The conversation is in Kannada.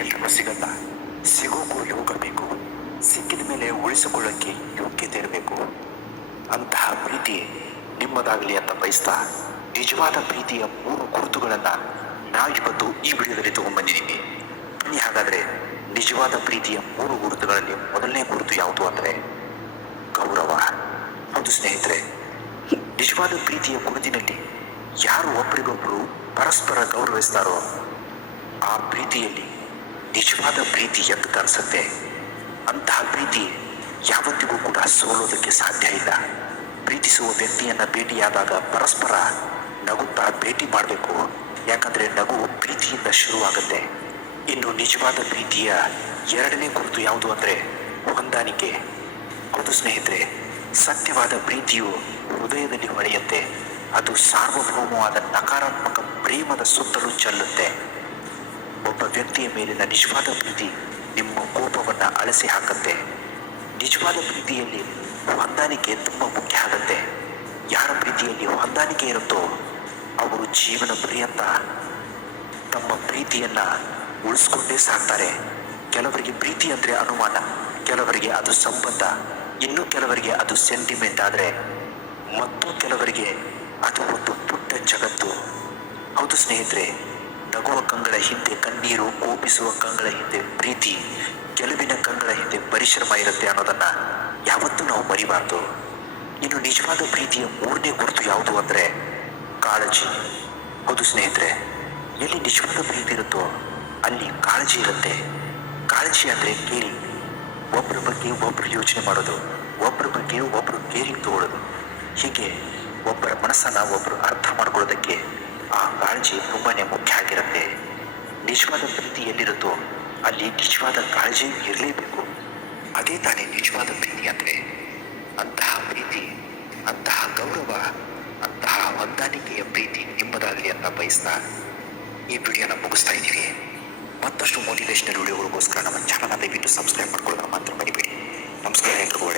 ಎಲ್ರಿಗೂ ಸಿಗಲ್ಲ. ಸಿಗೋಕ್ಕೂ ಯೋಗ ಬೇಕು. ಸಿಕ್ಕಿದ ಮೇಲೆ ಉಳಿಸಿಕೊಳ್ಳೋಕ್ಕೆ ಯೋಗ್ಯತೆ ಇರಬೇಕು. ಅಂತಹ ಪ್ರೀತಿ ನಿಮ್ಮದಾಗಲಿ ಅಂತ ಬಯಸ್ತಾ ನಿಜವಾದ ಪ್ರೀತಿಯ 3 ಗುರುತುಗಳನ್ನು ನಾವು ಇವತ್ತು ಈ ವಿಡಿಯೋದಲ್ಲಿ ತಗೊಂಡ್ಬಂದಿದ್ದೀವಿ. ಬನ್ನಿ ಹಾಗಾದ್ರೆ ನಿಜವಾದ ಪ್ರೀತಿಯ 3 ಗುರುತುಗಳಲ್ಲಿ ಮೊದಲನೇ ಗುರುತು ಯಾವುದು ಅಂದರೆ ಗೌರವ. ಹೌದು ಸ್ನೇಹಿತರೆ, ನಿಜವಾದ ಪ್ರೀತಿಯ ಗುರುತಿನಲ್ಲಿ ಯಾರು ಒಬ್ಬರಿಗೊಬ್ಬರು ಪರಸ್ಪರ ಗೌರವಿಸ್ತಾರೋ ಆ ಪ್ರೀತಿಯಲ್ಲಿ ನಿಜವಾದ ಪ್ರೀತಿ ಎಂದು ಕಾಣಿಸುತ್ತೆ. ಅಂತಹ ಪ್ರೀತಿ ಯಾವತ್ತಿಗೂ ಕೂಡ ಸೋಲೋದಕ್ಕೆ ಸಾಧ್ಯ ಇಲ್ಲ. ಪ್ರೀತಿಸುವ ವ್ಯಕ್ತಿಯನ್ನ ಭೇಟಿಯಾದಾಗ ಪರಸ್ಪರ ನಗುತ್ತಾ ಭೇಟಿ ಮಾಡಬೇಕು. ಯಾಕಂದ್ರೆ ನಗು ಪ್ರೀತಿಯಿಂದ ಶುರುವಾಗುತ್ತೆ. ಇನ್ನು ನಿಜವಾದ ಪ್ರೀತಿಯ 2ನೇ ಗುರುತು ಯಾವುದು ಅಂದರೆ ಹೊಂದಾಣಿಕೆ. ಹೌದು ಸ್ನೇಹಿತರೆ, ಸತ್ಯವಾದ ಪ್ರೀತಿಯು ಹೃದಯದಲ್ಲಿ ಹೊಳೆಯುತ್ತೆ. ಅದು ಸಾರ್ವಭೌಮವಾದ ನಕಾರಾತ್ಮಕ ಪ್ರೇಮದ ಸುತ್ತಲೂ ಚೆಲ್ಲುತ್ತೆ. ಒಬ್ಬ ವ್ಯಕ್ತಿಯ ಮೇಲಿನ ನಿಜವಾದ ಪ್ರೀತಿ ನಿಮ್ಮ ಕೋಪವನ್ನು ಅಳಿಸಿ ಹಾಕುತ್ತೆ. ನಿಜವಾದ ಪ್ರೀತಿಯಲ್ಲಿ ಹೊಂದಾಣಿಕೆ ತುಂಬ ಮುಖ್ಯ ಆಗುತ್ತೆ. ಯಾರ ಪ್ರೀತಿಯಲ್ಲಿ ಹೊಂದಾಣಿಕೆ ಇರುತ್ತೋ ಅವರು ಜೀವನ ಪರ್ಯಂತ ತಮ್ಮ ಪ್ರೀತಿಯನ್ನ ಉಳಿಸ್ಕೊಂಡೇ ಸಾಕ್ತಾರೆ. ಕೆಲವರಿಗೆ ಪ್ರೀತಿ ಅಂದರೆ ಅನುಮಾನ, ಕೆಲವರಿಗೆ ಅದು ಸಂಬಂಧ, ಇನ್ನು ಕೆಲವರಿಗೆ ಅದು ಸೆಂಟಿಮೆಂಟ್, ಆದರೆ ಮತ್ತು ಕೆಲವರಿಗೆ ಅದು ಒಂದು ಪುಟ್ಟ ಜಗತ್ತು. ಹೌದು ಸ್ನೇಹಿತರೆ, ನಗುವ ಕಂಗಳ ಹಿಂದೆ ಕಣ್ಣೀರು, ಕೋಪಿಸುವ ಕಂಗಳ ಹಿಂದೆ ಪ್ರೀತಿ, ಗೆಲುವಿನ ಕಂಗಳ ಹಿಂದೆ ಪರಿಶ್ರಮ ಇರುತ್ತೆ ಅನ್ನೋದನ್ನ ಯಾವತ್ತೂ ನಾವು ಮರಿಬಾರ್ದು. ಇನ್ನು ನಿಜವಾದ ಪ್ರೀತಿಯ 3ನೇ ಗುರುತು ಯಾವುದು ಅಂದರೆ ಕಾಳಜಿ. ಹೌದು ಸ್ನೇಹಿತರೆ, ಎಲ್ಲಿ ನಿಜವಾದ ಪ್ರೀತಿ ಇರುತ್ತೋ ಅಲ್ಲಿ ಕಾಳಜಿ ಇರುತ್ತೆ. ಕಾಳಜಿ ಅಂದರೆ ಕೇರಿಂಗ್. ಒಬ್ಬರ ಬಗ್ಗೆ ಒಬ್ಬರು ಯೋಚನೆ ಮಾಡೋದು, ಒಬ್ಬರ ಬಗ್ಗೆ ಒಬ್ಬರು ಕೇರಿಂಗ್ ತಗೊಳ್ಳೋದು, ಹೀಗೆ ಒಬ್ಬರ ಮನಸ್ಸನ್ನು ಒಬ್ಬರು ಅರ್ಥ ಮಾಡ್ಕೊಳ್ಳೋದಕ್ಕೆ ಆ ಕಾಳಜಿ ತುಂಬಾನೇ ಮುಖ್ಯ ಆಗಿರುತ್ತೆ. ನಿಜವಾದ ಪ್ರೀತಿ ಎಲ್ಲಿರುತ್ತೋ ಅಲ್ಲಿ ನಿಜವಾದ ಕಾಳಜಿ ಇರಲೇಬೇಕು. ಅದೇ ತಾನೇ ನಿಜವಾದ ಪ್ರೀತಿ ಅಂದರೆ. ಅಂತಹ ಪ್ರೀತಿ, ಅಂತಹ ಗೌರವ, ಅಂತಹ ಹೊಂದಾಣಿಕೆಯ ಪ್ರೀತಿ ನಿಮ್ಮದಾಗಲಿ ಅಂತ ಬಯಸ್ತಾ ಈ ವಿಡಿಯೋನ ಮುಗಿಸ್ತಾ ಇದ್ದೀವಿ. ಮತ್ತಷ್ಟು ಮೋಟಿವೇಶನಲ್ ವಿಡಿಯೋಗಳಿಗೋಸ್ಕರ ನಮ್ಮ ಚಾನಲ್ನ ದಯವಿಟ್ಟು ಸಬ್ಸ್ಕ್ರೈಬ್ ಮಾಡ್ಕೊಳ್ಳೋದನ್ನ ಮಾತ್ರ ಮರಿಬೇಡಿ. ನಮಸ್ಕಾರ ಎಲ್ರಿಗೂ.